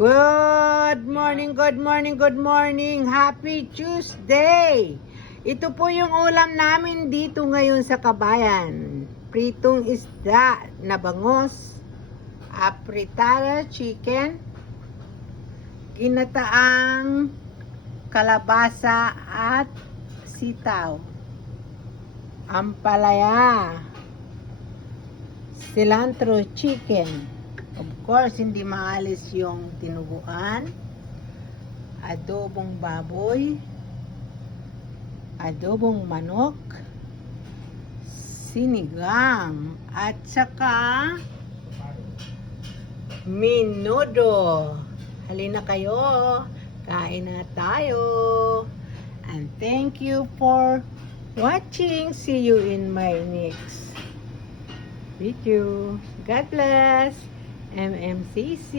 Good morning, good morning, good morning. Happy Tuesday! Ito po yung ulam namin dito ngayon sa Kabayan. Pritong isda na bangos, apritada chicken, ginataang kalabasa at sitaw, ampalaya, cilantro chicken. Of course, hindi maalis yung tinuguan, adobong baboy, adobong manok, sinigang, at saka menudo. Halina kayo, kain na tayo. And thank you for watching. See you in my next video. God bless. MMCC.